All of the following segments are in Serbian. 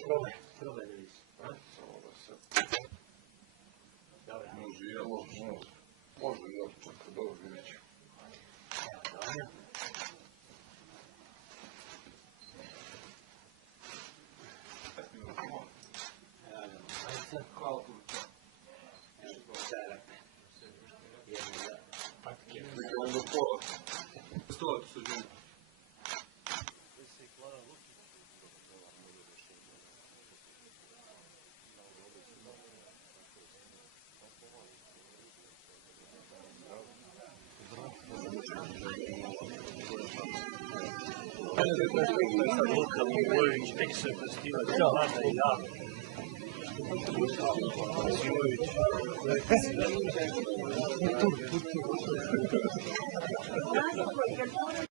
Probaj da vidiš. Dobro. Može i ja, može. Može i ja, čekaj, dobro vidjet ću. Evo, dobro. Hvala puno. Evo, carape. Jedno da patike. Neka vam do pola. Stolati se žena. Luka Milojević, tek se festival, Hrvata i Java.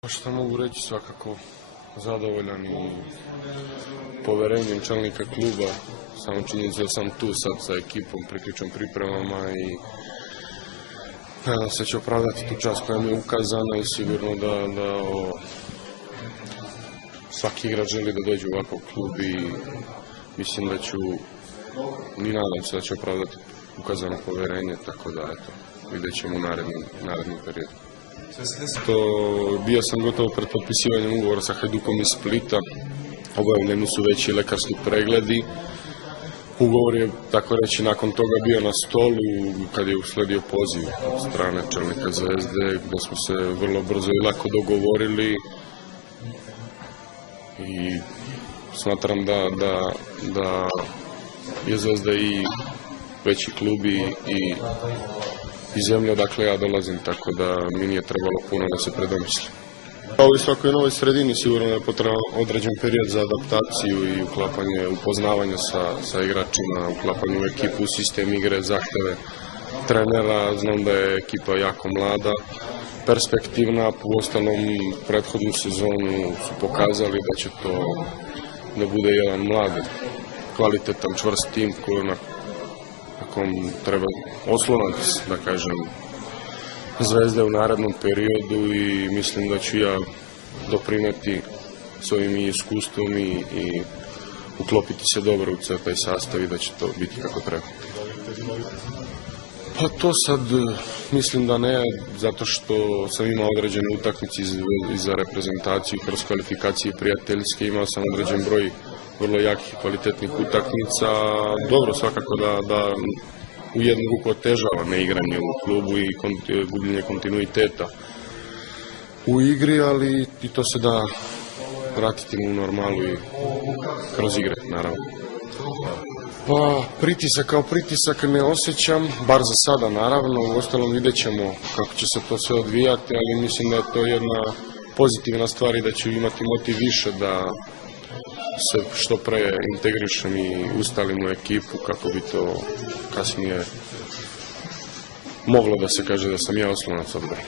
Što mogu reći, svakako zadovoljan i poverenjem čelnika kluba, samo činjenica da sam tu sad sa ekipom, priključen pripremama i nadam se će opravdati tu čast koja mi je ukazana i sigurno da svaki igrač želi da dođe u ovakav klub i mislim da ću, ni nadam se da će opravdati ukazano poverenje, tako da eto, vidjet ćemo u narednom periodu. Bio sam gotovo pred potpisivanjem ugovora sa Hajdukom iz Splita, obavljeni su veći lekarski pregledi. Ugovor je, tako reći, nakon toga bio na stolu kad je usledio poziv od strane čelnika Zvezde, gdje smo se vrlo brzo i lako dogovorili i smatram da je Zvezda i veći klub i zemlja odakle ja dolazim, tako da mi nije trebalo puno da se predomisli. Kao i svakoj novoj sredini sigurno je potreban određen period za adaptaciju i upoznavanje sa igračima, uklapanje u ekipu, sistem igre, zahteve trenera. Znam da je ekipa jako mlada, perspektivna, po ostalom prethodnu sezonu su pokazali da će to da bude jedan mlad, kvalitetan, čvrst tim na kom treba oslonac, da kažem, Zvezde u narednom periodu i mislim da ću ja doprineti s ovim iskustvom i uklopiti se dobro u taj sastav i da će to biti kako treba. Pa to sad mislim da ne, zato što sam imao određene utakmice za reprezentaciju kroz kvalifikacije prijateljske, imao sam određen broj vrlo jakih i kvalitetnih utakmica. Dobro, svakako da u jednu ruku otežava neigranje u klubu i gubljenje kontinuiteta u igri, ali i to se da vratiti u normalu i kroz igre, naravno. Pa, pritisak kao pritisak ne osjećam, bar za sada naravno, u ostalom vidjet ćemo kako će se to sve odvijati, ali mislim da je to jedna pozitivna stvar i da ću imati motiv više da se što pre integrišem i ustalim u ekipu kako bi to kasnije moglo da se kaže da sam ja oslonac odbrane.